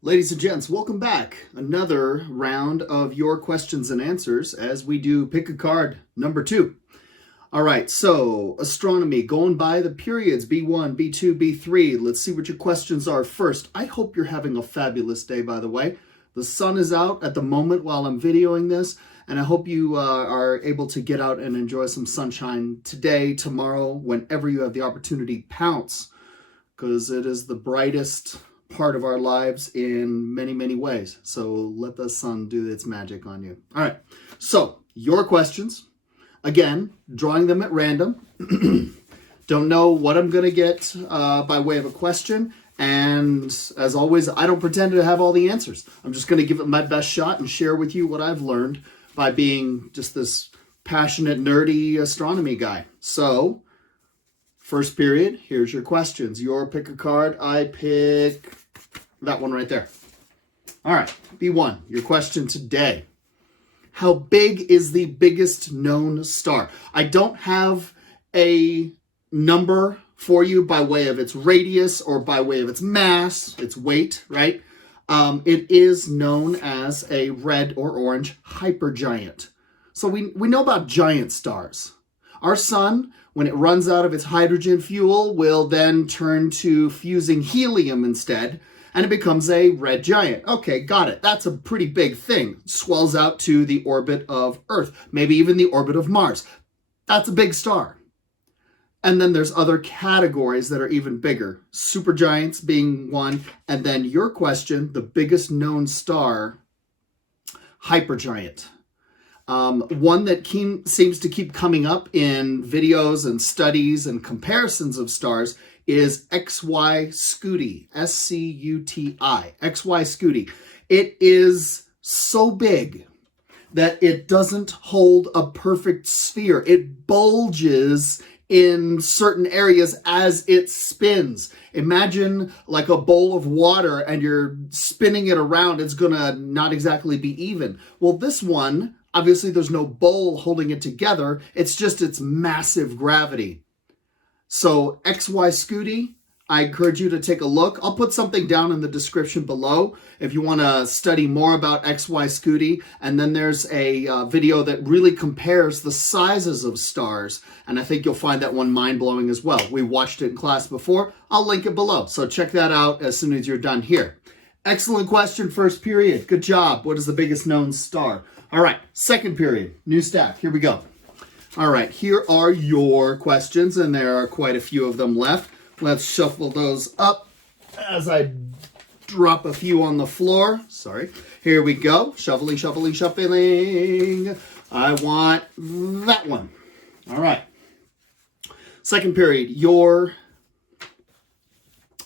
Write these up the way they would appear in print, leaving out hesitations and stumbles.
Ladies and gents, welcome back. Another round of your questions and answers as we do pick a card number 2. All right, so astronomy, going by the periods, B1, B2, B3. Let's see what your questions are first. I hope you're having a fabulous day, by the way. The sun is out at the moment while I'm videoing this, and I hope you are able to get out and enjoy some sunshine today, tomorrow, whenever you have the opportunity. Pounce, because it is the brightest part of our lives in many, many ways. So let the sun do its magic on you. All right, so your questions. Again, drawing them at random. Don't know what I'm going to get by way of a question. And as always, I don't pretend to have all the answers. I'm just going to give it my best shot and share with you what I've learned by being just this passionate, nerdy astronomy guy. So, first period, here's your questions. Your pick a card. I pick that one right there. All right, B1, your question today. How big is the biggest known star? I don't have a number for you by way of its radius or by way of its mass, its weight, right? It is known as a red or orange hypergiant. So we know about giant stars. Our sun, when it runs out of its hydrogen fuel, will then turn to fusing helium instead, and it becomes a red giant. Okay, got it. That's a pretty big thing. It swells out to the orbit of Earth, maybe even the orbit of Mars. That's a big star. And then there's other categories that are even bigger. Supergiants being one. And then your question, the biggest known star, hypergiant. One that seems to keep coming up in videos and studies and comparisons of stars is XY Scuti, S-C-U-T-I, XY Scuti. It is so big that it doesn't hold a perfect sphere. It bulges in certain areas as it spins. Imagine like a bowl of water and you're spinning it around. It's gonna not exactly be even. Well, this one, obviously there's no bowl holding it together. It's just its massive gravity. So XY Scuti, I encourage you to take a look. I'll put something down in the description below if you want to study more about XY Scuti. And then there's a video that really compares the sizes of stars. And I think you'll find that one mind-blowing as well. We watched it in class before. I'll link it below. So check that out as soon as you're done here. Excellent question, first period. Good job. What is the biggest known star? All right, second period, new stack. Here we go. All right, here are your questions, and there are quite a few of them left. Let's shuffle those up as I drop a few on the floor. Sorry. Here we go. Shuffling, shuffling, shuffling. I want that one. All right. Second period, your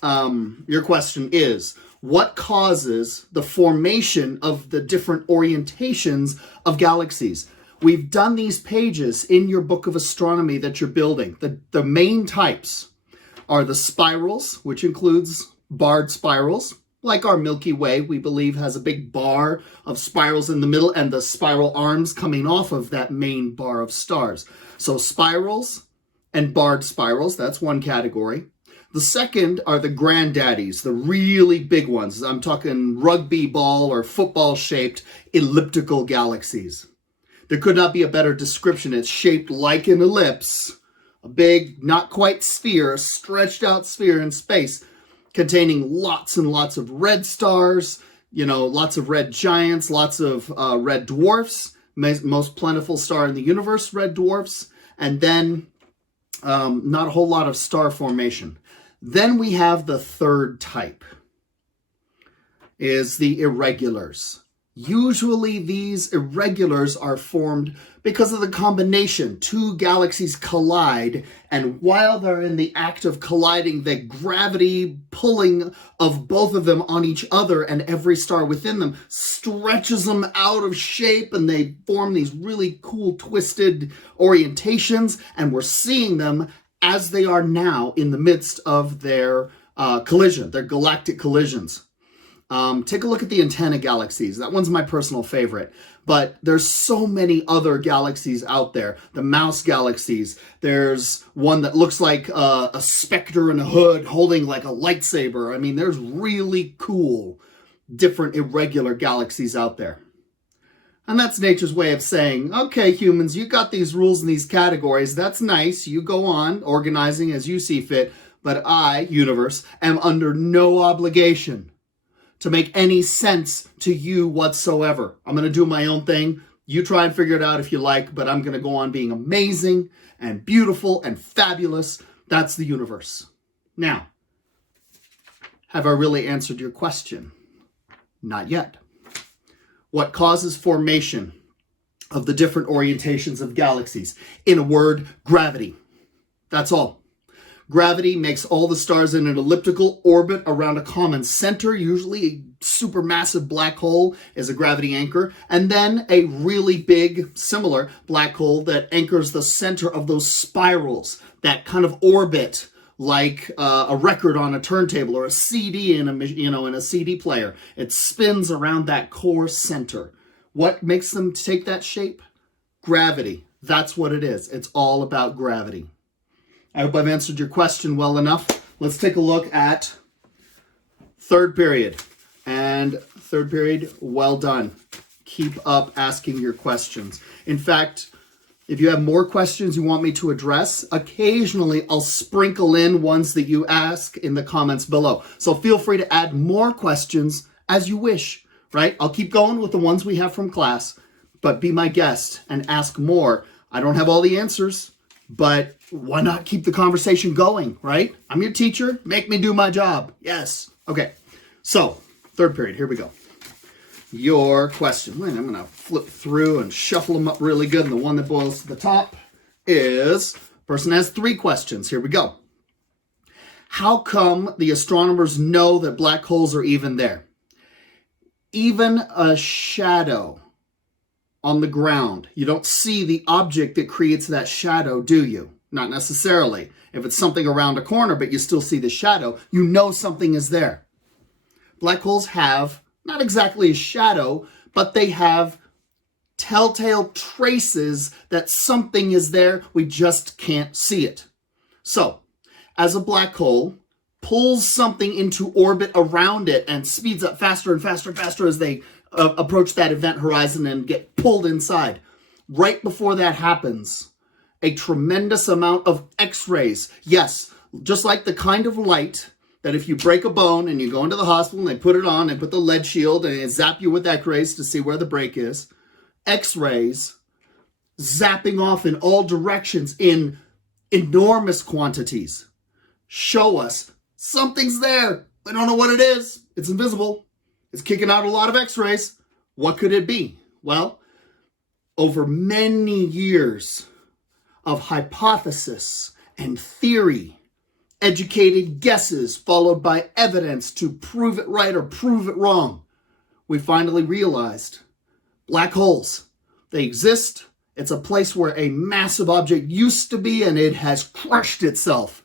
question is, what causes the formation of the different orientations of galaxies? We've done these pages in your book of astronomy that you're building. The main types are the spirals, which includes barred spirals. Like our Milky Way, we believe has a big bar of spirals in the middle and the spiral arms coming off of that main bar of stars. So spirals and barred spirals, that's one category. The second are the granddaddies, the really big ones. I'm talking rugby ball or football shaped elliptical galaxies. There could not be a better description. It's shaped like an ellipse, a big, not quite sphere, a stretched out sphere in space, containing lots and lots of red stars, lots of red giants, lots of red dwarfs, most plentiful star in the universe, red dwarfs, and then not a whole lot of star formation. Then we have the third type, is the irregulars. Usually these irregulars are formed because of the combination. Two galaxies collide, and while they're in the act of colliding, the gravity pulling of both of them on each other and every star within them stretches them out of shape, and they form these really cool twisted orientations, and we're seeing them as they are now in the midst of their collision, their galactic collisions. Take a look at the antenna galaxies. That one's my personal favorite. But there's so many other galaxies out there. The mouse galaxies. There's one that looks like a specter in a hood holding like a lightsaber. I mean, there's really cool different irregular galaxies out there. And that's nature's way of saying, okay, humans, you got these rules and these categories. That's nice. You go on organizing as you see fit. But I, universe, am under no obligation to make any sense to you whatsoever. I'm going to do my own thing. You try and figure it out if you like, but I'm going to go on being amazing and beautiful and fabulous. That's the universe. Now, have I really answered your question? Not yet. What causes formation of the different orientations of galaxies? In a word, gravity. That's all. Gravity makes all the stars in an elliptical orbit around a common center. Usually a supermassive black hole is a gravity anchor. And then a really big, similar black hole that anchors the center of those spirals that kind of orbit like a record on a turntable or a CD in a CD player. It spins around that core center. What makes them take that shape? Gravity. That's what it is. It's all about gravity. I hope I've answered your question well enough. Let's take a look at third period. And third period, well done. Keep up asking your questions. In fact, if you have more questions you want me to address, occasionally I'll sprinkle in ones that you ask in the comments below. So feel free to add more questions as you wish, right? I'll keep going with the ones we have from class, but be my guest and ask more. I don't have all the answers, but why not keep the conversation going, right? I'm your teacher. Make me do my job. Yes. Okay. So, third period. Here we go. Your question. I'm going to flip through and shuffle them up really good. And the one that boils to the top is, person has 3 questions. Here we go. How come the astronomers know that black holes are even there? Even a shadow on the ground. You don't see the object that creates that shadow, do you? Not necessarily. If it's something around a corner, but you still see the shadow, you know something is there. Black holes have not exactly a shadow, but they have telltale traces that something is there. We just can't see it. So, as a black hole pulls something into orbit around it and speeds up faster and faster and faster as they approach that event horizon and get pulled inside, right before that happens, a tremendous amount of X-rays. Yes, just like the kind of light that if you break a bone and you go into the hospital and they put it on and put the lead shield and they zap you with X-rays to see where the break is. X-rays zapping off in all directions in enormous quantities show us something's there. We don't know what it is. It's invisible. It's kicking out a lot of X-rays. What could it be? Well, over many years of hypothesis and theory, educated guesses followed by evidence to prove it right or prove it wrong, we finally realized black holes, they exist. It's a place where a massive object used to be and it has crushed itself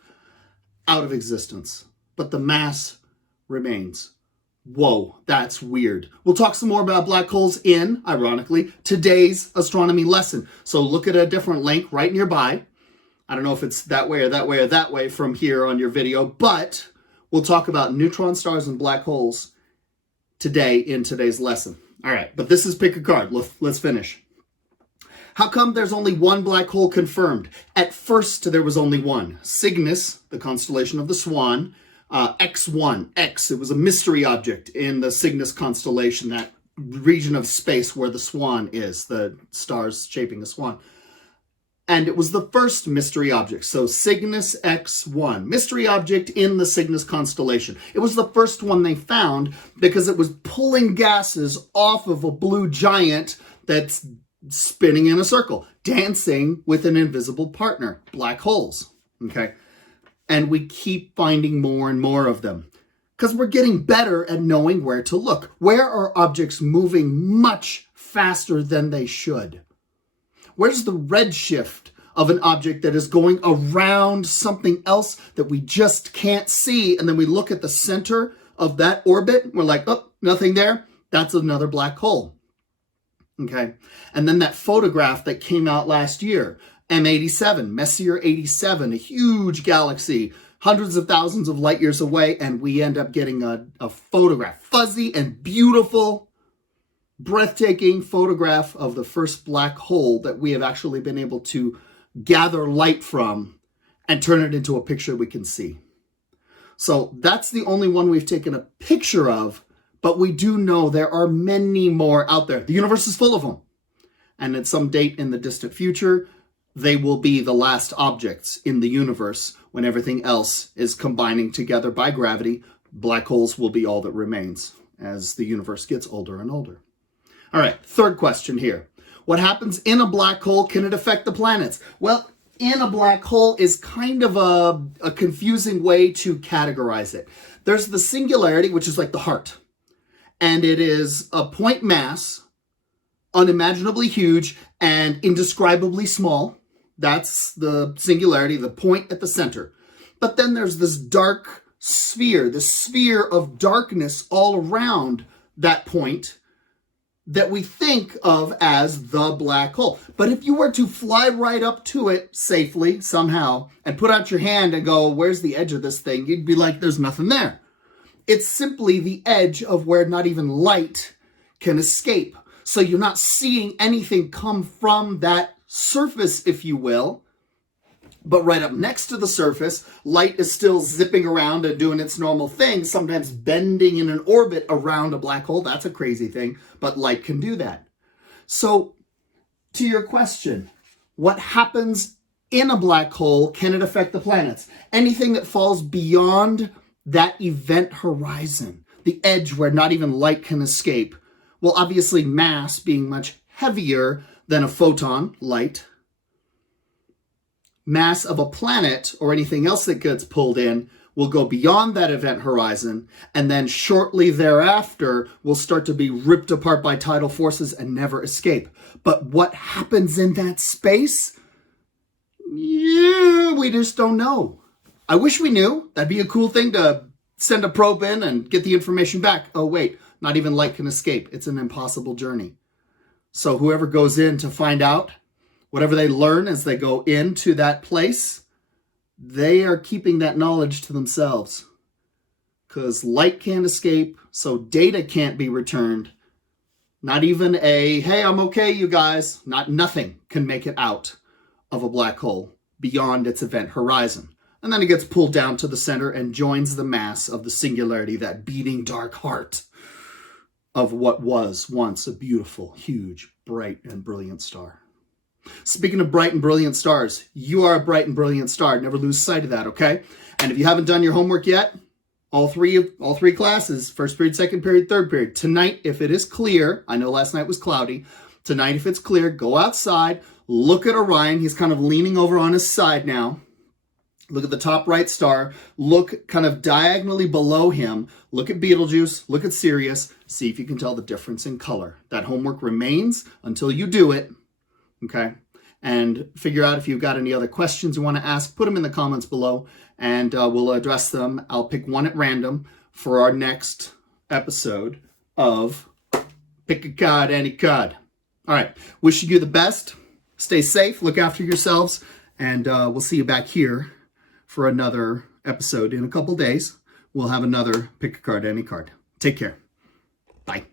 out of existence. But the mass remains. Whoa, that's weird. We'll talk some more about black holes in, ironically, today's astronomy lesson. So look at a different link right nearby. I don't know if it's that way or that way or that way from here on your video, but we'll talk about neutron stars and black holes today in today's lesson. All right, but this is pick a card. Let's finish. How come there's only one black hole confirmed? At first, there was only one. Cygnus, the constellation of the Swan, X1, X. It was a mystery object in the Cygnus constellation, that region of space where the swan is, the stars shaping a swan. And it was the first mystery object. So Cygnus X1, mystery object in the Cygnus constellation. It was the first one they found because it was pulling gases off of a blue giant that's spinning in a circle, dancing with an invisible partner, black holes. Okay. And we keep finding more and more of them because we're getting better at knowing where to look. Where are objects moving much faster than they should? Where's the redshift of an object that is going around something else that we just can't see? And then we look at the center of that orbit. We're like, oh, nothing there. That's another black hole. Okay. And then that photograph that came out last year, M87, Messier 87, a huge galaxy, hundreds of thousands of light years away, and we end up getting a photograph, fuzzy and beautiful, breathtaking photograph of the first black hole that we have actually been able to gather light from and turn it into a picture we can see. So that's the only one we've taken a picture of, but we do know there are many more out there. The universe is full of them. And at some date in the distant future, they will be the last objects in the universe when everything else is combining together by gravity. Black holes will be all that remains as the universe gets older and older. All right, third question here. What happens in a black hole? Can it affect the planets? Well, in a black hole is kind of a confusing way to categorize it. There's the singularity, which is like the heart. And it is a point mass, unimaginably huge and indescribably small. That's the singularity, the point at the center. But then there's this dark sphere, this sphere of darkness all around that point that we think of as the black hole. But if you were to fly right up to it safely, somehow, and put out your hand and go, where's the edge of this thing? You'd be like, there's nothing there. It's simply the edge of where not even light can escape. So you're not seeing anything come from that surface, if you will. But right up next to the surface, light is still zipping around and doing its normal thing, sometimes bending in an orbit around a black hole. That's a crazy thing, but light can do that. So to your question, what happens in a black hole? Can it affect the planets? Anything that falls beyond that event horizon, the edge where not even light can escape. Well, obviously mass being much heavier than a photon, light. Mass of a planet or anything else that gets pulled in will go beyond that event horizon, and then shortly thereafter will start to be ripped apart by tidal forces and never escape. But what happens in that space? Yeah, we just don't know. I wish we knew. That'd be a cool thing to send a probe in and get the information back. Oh, wait, not even light can escape. It's an impossible journey. So whoever goes in to find out, whatever they learn as they go into that place, they are keeping that knowledge to themselves. Because light can't escape, so data can't be returned. Not even a, hey, I'm okay, you guys. Nothing can make it out of a black hole beyond its event horizon. And then it gets pulled down to the center and joins the mass of the singularity, that beating dark heart of what was once a beautiful, huge, bright, and brilliant star. Speaking of bright and brilliant stars, you are a bright and brilliant star. Never lose sight of that, okay? And if you haven't done your homework yet, all three classes, first period, second period, third period. Tonight, if it is clear, I know last night was cloudy. Tonight, if it's clear, go outside, look at Orion. He's kind of leaning over on his side now. Look at the top right star. Look kind of diagonally below him. Look at Betelgeuse. Look at Sirius. See if you can tell the difference in color. That homework remains until you do it. Okay? And figure out if you've got any other questions you want to ask. Put them in the comments below, and we'll address them. I'll pick one at random for our next episode of Pick a Card, Any Card. All right. Wishing you the best. Stay safe. Look after yourselves. And we'll see you back here for another episode in a couple days. We'll have another Pick a Card, Any Card. Take care. Bye.